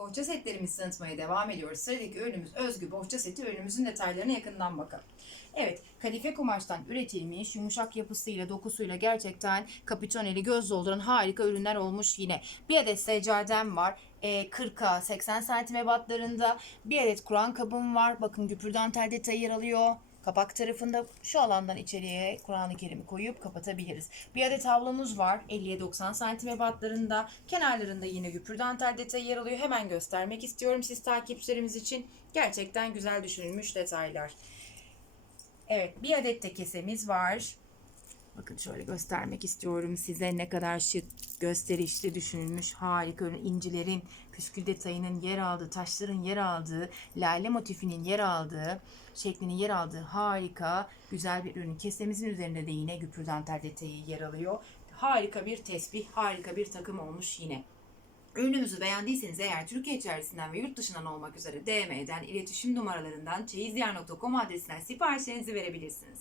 Bohça setlerimizi tanıtmaya devam ediyoruz. Sıradaki ürünümüz özgü bohça seti. Ürünümüzün detaylarına yakından bakalım. Evet, kadife kumaştan üretilmiş, yumuşak yapısıyla, dokusuyla gerçekten kapitoneli göz dolduran harika ürünler olmuş yine. Bir adet seccadem var. E, 40'a 80 santim ebatlarında. Bir adet Kur'an kabım var. Bakın güpür dantel detayı yer alıyor. Kapak tarafında şu alandan içeriye Kur'an-ı Kerim'i koyup kapatabiliriz. Bir adet havlumuz var 50'ye 90 santim ebatlarında. Kenarlarında yine güpür dantel detayı yer alıyor. Hemen göstermek istiyorum siz takipçilerimiz için. Gerçekten güzel düşünülmüş detaylar. Evet bir adet de kesemiz var. Bakın şöyle göstermek istiyorum size ne kadar şık, gösterişli düşünülmüş harika incilerin, püskül detayının yer aldığı, taşların yer aldığı, lale motifinin yer aldığı, şeklinin yer aldığı harika, güzel bir ürün. Kesemizin üzerinde de yine güpür dantel detayı yer alıyor. Harika bir tesbih, harika bir takım olmuş yine. Ürünümüzü beğendiyseniz eğer Türkiye içerisinden ve yurt dışından olmak üzere DM'den, iletişim numaralarından çeyizyer.com adresinden siparişlerinizi verebilirsiniz.